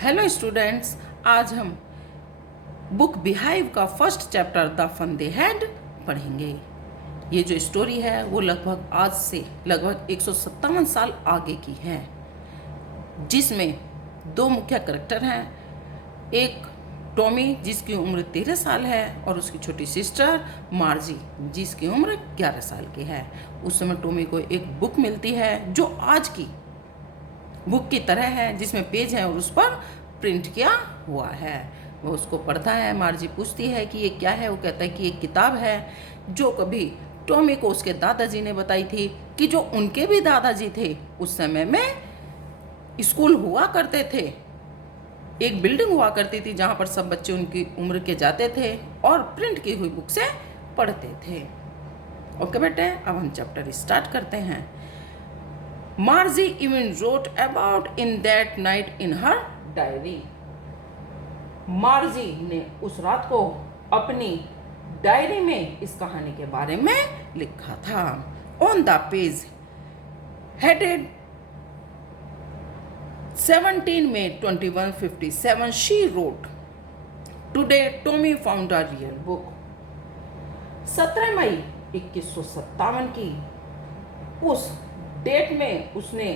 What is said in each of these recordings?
Hello students, आज हम book Beehive का first chapter the fun they had पढ़ेंगे। ये जो स्टोरी है वो लगभग आज से लगभग 157 साल आगे की है, जिसमें दो मुख्य कैरेक्टर हैं। एक टॉमी जिसकी उम्र 13 साल है और उसकी छोटी सिस्टर मार्जी जिसकी उम्र 11 साल की है। उस समय टॉमी को एक बुक मिलती है जो आज की बुक की तरह है, जिसमें पेज है और उस पर प्रिंट किया हुआ है। वो उसको पढ़ता है। मार्जी पूछती है कि ये क्या है। वो कहता है कि ये किताब है जो कभी टॉमी को उसके दादाजी ने बताई थी कि जो उनके भी दादाजी थे उस समय में स्कूल हुआ करते थे। एक बिल्डिंग हुआ करती थी जहाँ पर सब बच्चे उनकी उम्र के जाते थे और प्रिंट की हुई बुक से पढ़ते थे। ओके बेटे, अब हम चैप्टर स्टार्ट करते हैं। Margie even wrote about in that night in her diary. मार्जी ने उस रात को अपनी डायरी में इस कहानी के बारे में लिखा था। On the page headed 17 May 2157 she wrote, Today Tommy found a real book. 17 मई 2157 की उस डेट में उसने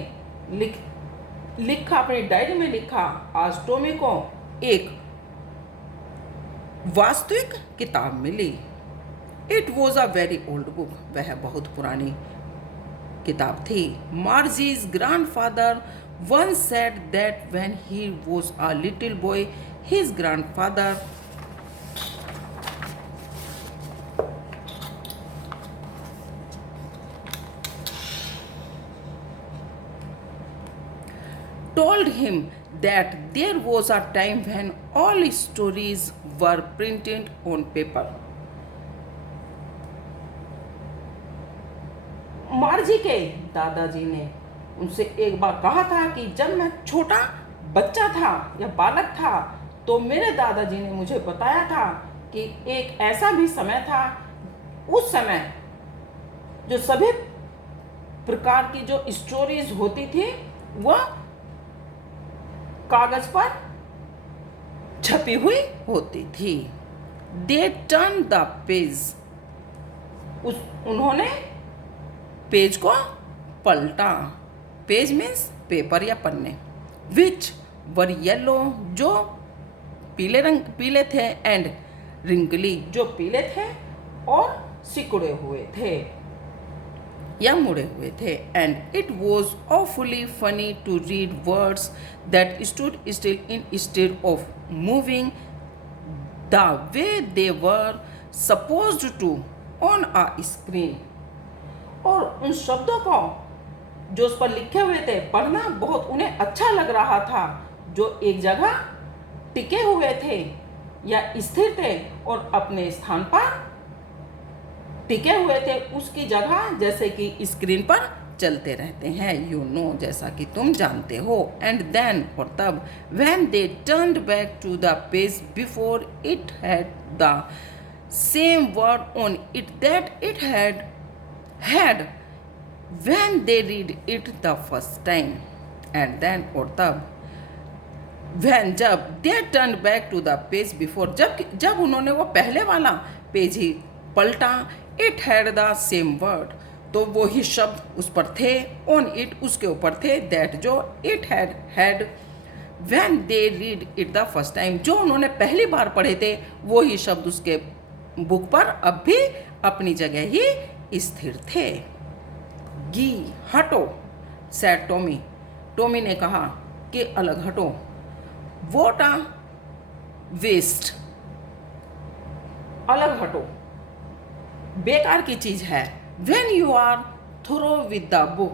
लिखा अपनी डायरी में लिखा, आज टॉमी को एक वास्तविक किताब मिली। It was a very old book, वह बहुत पुरानी किताब थी। Margie's grandfather once said that when he was a little boy, his grandfather told him that there was a time when all stories were printed on paper. मार्जी के दादाजी ने उनसे एक बार कहा था कि जब मैं छोटा बच्चा था या बालक था तो मेरे दादाजी ने मुझे बताया था कि एक ऐसा भी समय था, उस समय जो सभी प्रकार की जो स्टोरीज होती थी वह कागज पर छपी हुई होती थी। दे टर्न द पेज, उन्होंने पेज को पलटा। पेज मीन्स पेपर या पन्ने। विच वर येलो, जो पीले थे, एंड रिंकली, जो पीले थे और सिकुड़े हुए थे या मुड़े हुए थे। And it was awfully funny to read words that stood still instead of moving the way they were supposed to on a screen. और उन शब्दों को जो उस पर लिखे हुए थे पढ़ना बहुत उन्हें अच्छा लग रहा था, जो एक जगह टिके हुए थे या स्थिर थे और अपने स्थान पर टिके हुए थे उसकी जगह, जैसे कि स्क्रीन पर चलते रहते हैं, यू नो, जैसा कि तुम जानते हो। एंड देन, और तब, when they turned back to the page before, it had the same word on it that it had when they read it the first time. And then, और तब, when, जब, they turn back to the page before, जब उन्होंने वो पहले वाला page ही पलटा, it had the same word, तो वो ही शब्द उस पर थे, ऑन इट, उसके ऊपर थे, दैट, जो, it had when they read it the first time, जो उन्होंने पहली बार पढ़े थे वो ही शब्द उसके बुक पर अब भी अपनी जगह ही स्थिर थे। गी, हटो, सैड टॉमी, टॉमी ने कहा कि अलग हटो। वॉट अ वेस्ट, अलग हटो, बेकार की चीज है। When you are through with the book,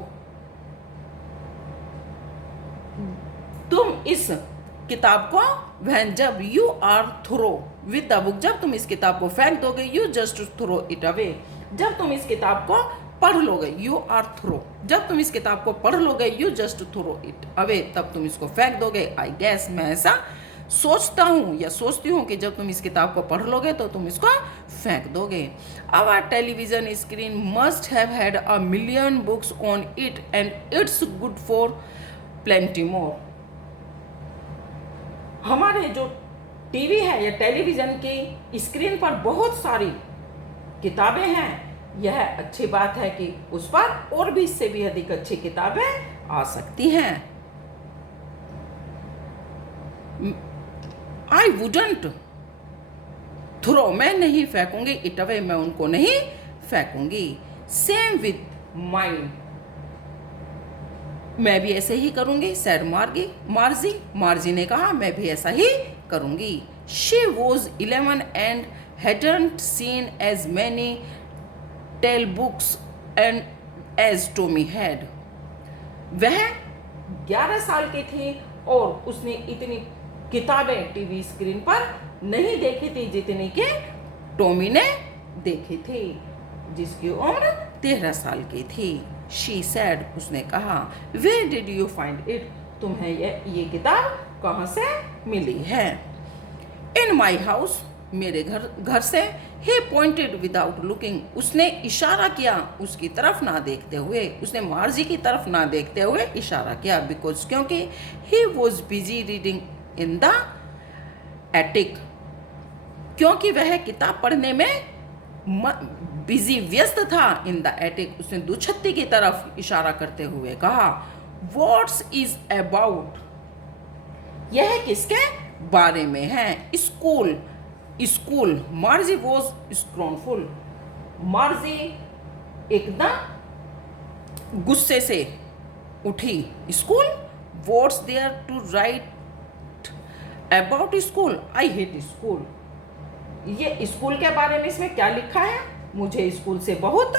तुम इस किताब को, when, जब, you are through with the book, जब तुम इस किताब को फेंक दोगे, you just throw it away, जब तुम इस किताब को पढ़ लोगे, you are through, जब तुम इस किताब को पढ़ लोगे, you just throw it away, तब तुम इसको फेंक दोगे। I guess, मैं ऐसा सोचता हूँ या सोचती हूँ कि जब तुम इस किताब को पढ़ लोगे तो तुम इसको फेंक दोगे। Our television screen must have had a million books on it and it's good for plenty more. हमारे जो टीवी है या टेलीविज़न की स्क्रीन पर बहुत सारी किताबें हैं, यह अच्छी बात है कि उस पर और भी इससे भी अधिक अच्छी किताबें आ सकती हैं। आई वुडंट थ्रो, मैं नहीं फेंकूंगी, इट अवे, मैं उनको नहीं फेंकूंगी। सेम विथ माइंड, मैं भी ऐसे ही करूंगी, सैड मार्जी ने कहा, मैं भी ऐसा ही करूंगी। She was 11 and hadn't seen as many tale books and as Tommy had. वह 11 साल की थी और उसने इतनी किताबें टीवी स्क्रीन पर नहीं देखी थी जितनी कि टॉमी ने देखी थी, जिसकी उम्र 13 साल की थी। She said, उसने कहा, Where did you find it? तुम्हें ये किताब कहाँ से मिली है? In my house, मेरे घर से। He pointed without looking, उसने इशारा किया उसकी तरफ ना देखते हुए, उसने मार्जी की तरफ ना देखते हुए इशारा किया। बिकॉज, क्योंकि he was busy reading in the attic, क्योंकि वह किताब पढ़ने में बिजी व्यस्त था। इन द एटिक, उसने दुछत्ती की तरफ इशारा करते हुए कहा। व्हाट्स इज अबाउट, यह किसके बारे में है? स्कूल, मार्जी वॉज स्क्रॉनफुल, मार्जी एकदम गुस्से से उठी। School, what's there to write about school, I hate school, ये स्कूल के बारे में इसमें क्या लिखा है? मुझे स्कूल से बहुत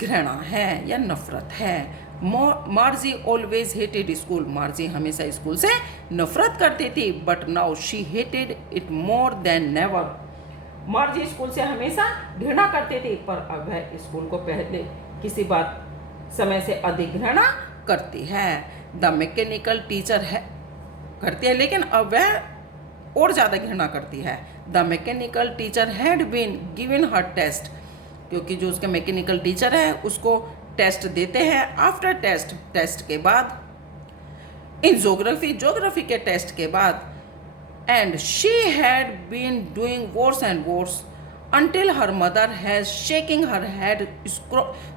घृणा है या नफरत है। मार्जी ऑलवेज हेटेड स्कूल, मार्जी हमेशा स्कूल से नफरत करती थी। But now she hated it more than never, मार्जी school से हमेशा घृणा करती थी, पर अब वह स्कूल को पहले किसी बात समय से अधिक घृणा करती है। द मैकेनिकल टीचर है करती है, लेकिन अब वह और ज़्यादा घृणा करती है। The mechanical teacher had been given her test, क्योंकि जो उसके मैकेनिकल टीचर है उसको टेस्ट देते हैं। आफ्टर टेस्ट के बाद, इन ज्योग्राफी के टेस्ट के बाद। And she had been doing worse and worse until her mother has shaking her head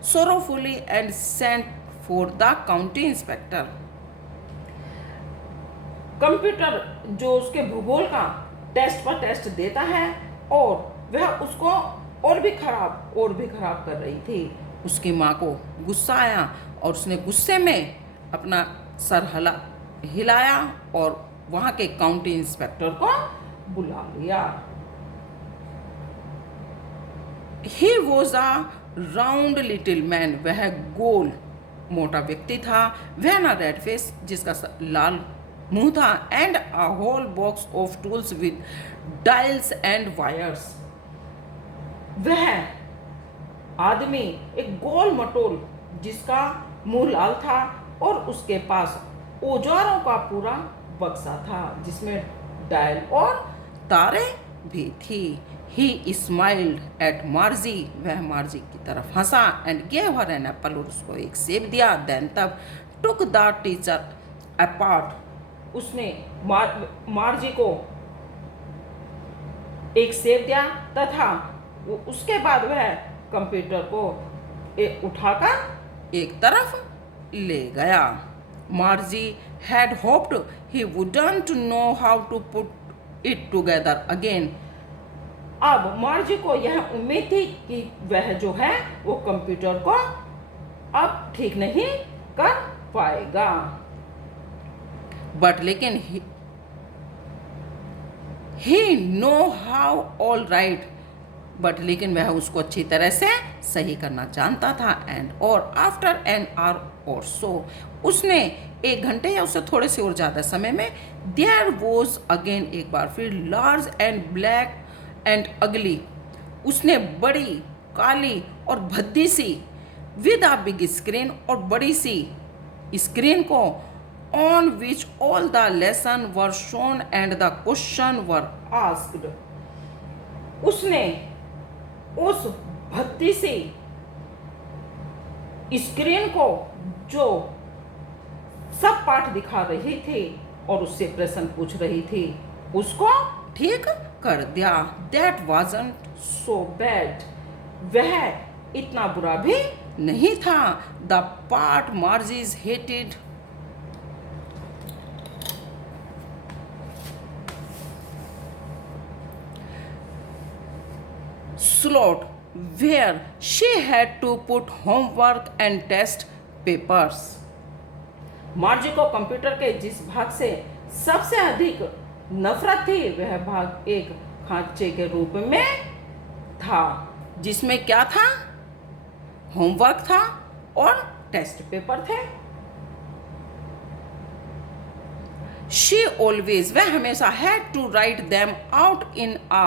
sorrowfully and sent for the county inspector. Computer जो उसके भूगोल का टेस्ट पर टेस्ट देता है और वह उसको और भी खराब कर रही थी। उसकी माँ को गुस्सा आया और उसने गुस्से में अपना सर हिलाया और वहाँ के काउंटी इंस्पेक्टर को बुला लिया। He was a round little man, वह गोल मोटा व्यक्ति था। वह रेड फेस, जिसका लाल मुंह था। And a whole box of tools with dials and wires, वह आदमी एक गोल मटोल जिसका मुंह लाल था और उसके पास औजारों का पूरा बक्सा था जिसमें डायल और तारे भी थी। He smiled at Margie, वह मार्जी की तरफ हंसा। and gave her an apple, और उसको एक सेब दिया। then तब took the teacher apart, उसने मार्जी को एक सेब दिया तथा उसके बाद वह कंप्यूटर को उठाकर एक तरफ ले गया। मार्जी had hoped he wouldn't know how to put it together again, अब मार्जी को यह उम्मीद थी कि वह जो है वो कंप्यूटर को अब ठीक नहीं कर पाएगा। बट लेकिन he know how all right, but लेकिन वह उसको अच्छी तरह से सही करना जानता था। एंड और आफ्टर एन आवर और सो, उसने 1 घंटे या उससे थोड़े से और ज़्यादा समय में देयर वॉज अगेन, एक बार फिर लार्ज एंड ब्लैक एंड अगली, उसने बड़ी काली और भद्दी सी विद अ बिग स्क्रीन, और बड़ी सी स्क्रीन को on which all the lesson were shown and the question were asked, उसने उस भद्दी सी स्क्रीन को जो सब पाठ दिखा रही थी और उससे प्रश्न पूछ रही थी, उसको ठीक कर दिया। दैट वाजंट सो बैड, वह इतना बुरा भी नहीं था। The part Margie's hated slot where she had to put homework and test papers. मार्जी को कंप्यूटर के जिस भाग से सबसे अधिक नफरत थी वह भाग एक खांचे के रूप में था, जिसमें क्या था? होमवर्क था और टेस्ट पेपर थे। She always, वह हमेशा had to write them out in a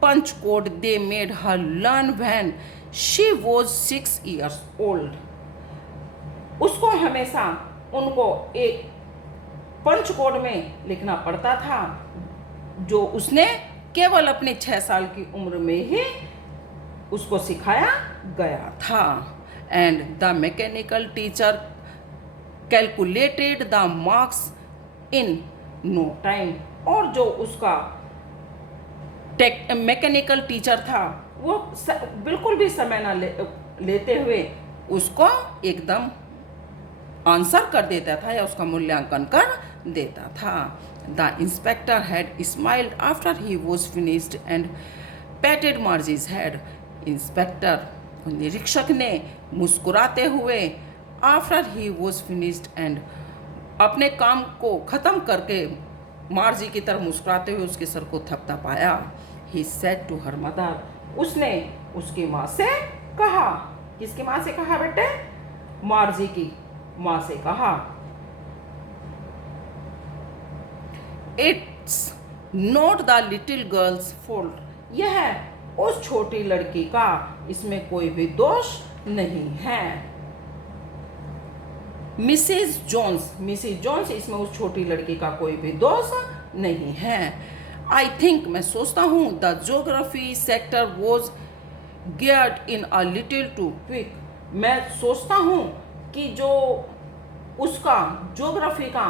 punch code they made her learn when she was 6 years old. उसको हमेशा उनको एक पंच कोड में लिखना पड़ता था जो उसने केवल अपनी 6 साल की उम्र में ही उसको सिखाया गया था। And the mechanical teacher calculated the marks in no time, और जो उसका मैकेनिकल टीचर था वो बिल्कुल भी समय ना लेते हुए उसको एकदम आंसर कर देता था या उसका मूल्यांकन कर देता था। The inspector had smiled after he was finished and patted Margie's head. Inspector निरीक्षक ने मुस्कुराते हुए after he was finished and अपने काम को ख़त्म करके मार्जी की तरफ मुस्कुराते हुए उसके सर को थपथपाया। He said to her mother, उसने उसकी माँ से कहा। किसकी माँ से कहा बेटे? मार्जी की माँ से कहा। It's not the little girls fault, यह उस छोटी लड़की का, इसमें कोई भी दोष नहीं है। मिसेस जोन्स, इसमें उस छोटी लड़की का कोई भी दोष नहीं है। आई थिंक, मैं सोचता हूँ, the geography sector was geared in a little too quick, मैं सोचता हूँ कि जो उसका ज्योग्राफी का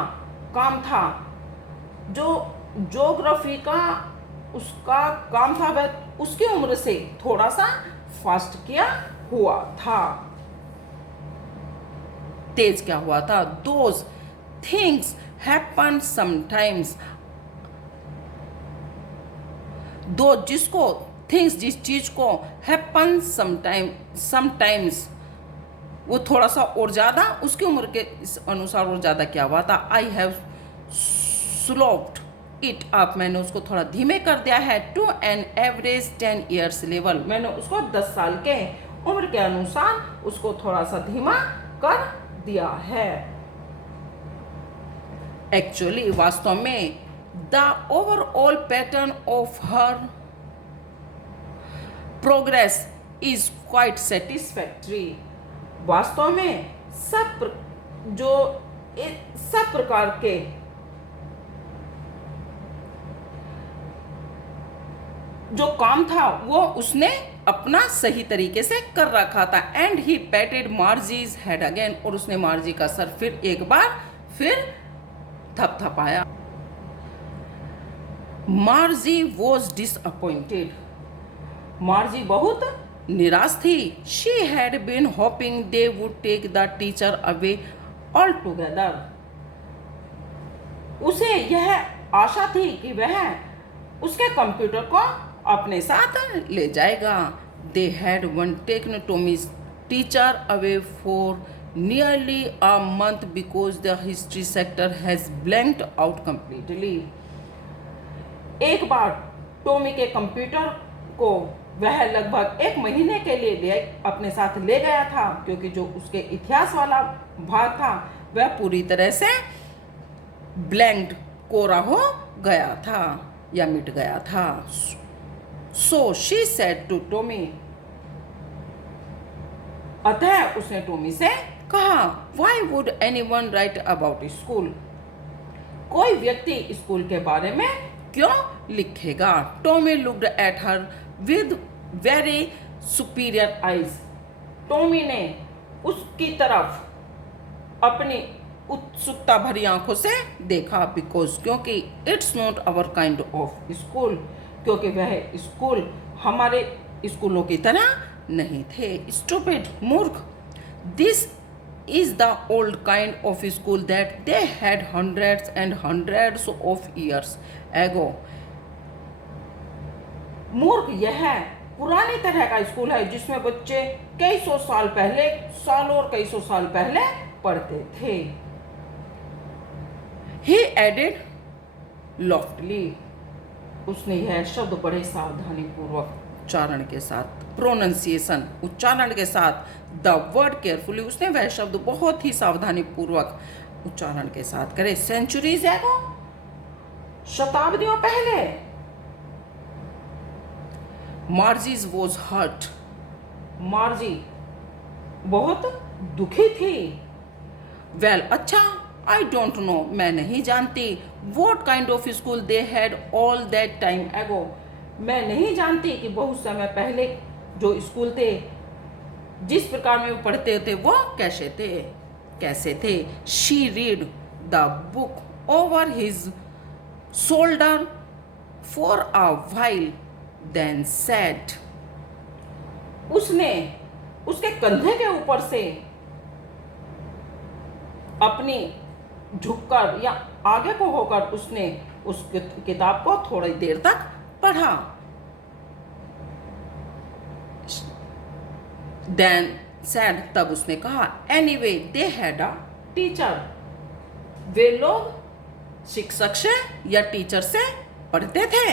काम था, जो ज्योग्राफी का उसका काम था वह उसकी उम्र से थोड़ा सा फास्ट किया हुआ था, तेज क्या हुआ था। Those things happen sometimes, दो जिसको थिंग्स, जिस चीज को happen sometimes वो थोड़ा सा और ज़्यादा उसकी उम्र के अनुसार और ज़्यादा क्या हुआ था। I have slowed it up, मैंने उसको थोड़ा धीमे कर दिया है। To an average 10 years level, मैंने उसको 10 साल के उम्र के अनुसार उसको थोड़ा सा धीमा कर दिया है। एक्चुअली, वास्तव में, the overall pattern of her progress is quite satisfactory, वास्तव में सब प्रकार के जो काम था वो उसने अपना सही तरीके से कर रखा था। And he patted Margie's head again, और उसने मार्जी का सर फिर एक बार फिर थपथपाया। मार्जी वॉज डिसअपॉइंटेड, मार्जी बहुत निराश थी। She had been hoping they would take the teacher away altogether, उसे यह आशा थी कि वह उसके कंप्यूटर को अपने साथ ले जाएगा। They had one taken Tommy's teacher away for nearly a month because the history sector has blanked out completely, एक बार टॉमी के कंप्यूटर को वह लगभग 1 महीने के लिए अपने साथ ले गया था, क्योंकि जो उसके इतिहास वाला भाग था वह पूरी तरह से ब्लैंक्ड, कोरा हो गया था या मिट गया था। So she said to Tommy, अतः उसने टॉमी से कहा, why would anyone write about school, कोई व्यक्ति स्कूल के बारे में क्यों लिखेगा। Tommy looked at her with very superior eyes, Tommy ने उसकी तरफ अपनी उत्सुकता भरी आंखों से देखा, बिकॉज क्योंकि it's not our kind of school, क्योंकि वह स्कूल हमारे स्कूलों की तरह नहीं थे। स्टूपिड, मूर्ख। This is the old kind of school that they had hundreds and hundreds of years ago. मूर्ख, यह पुरानी तरह का स्कूल है जिसमें बच्चे कई सौ साल पहले, सालों और कई सौ साल पहले पढ़ते थे। He added loftily. उसने यह शब्द बड़े सावधानी पूर्वक उच्चारण के साथ, प्रोनाउंसिएशन उच्चारण के साथ, द वर्ड केयरफुली, उसने वह शब्द बहुत ही सावधानी पूर्वक उच्चारण के साथ करे। सेंचुरीज एगो, शताब्दियों पहले। मार्जीज वॉज हर्ट, मार्जी बहुत दुखी थी। वेल, अच्छा, आई डोंट नो, मैं नहीं जानती। What kind of school they had all that time एगो, मैं नहीं जानती कि बहुत समय पहले जो स्कूल थे, जिस प्रकार में वो पढ़ते थे, वो कैसे थे। She read the book over his shoulder for a while, then said, उसने उसके कंधे के ऊपर से अपनी झुककर या आगे को होकर उसने उस किताब को थोड़ी देर तक पढ़ा। देन सैड, तब उसने कहा, anyway they had a teacher, वे लोग शिक्षक से या टीचर से पढ़ते थे।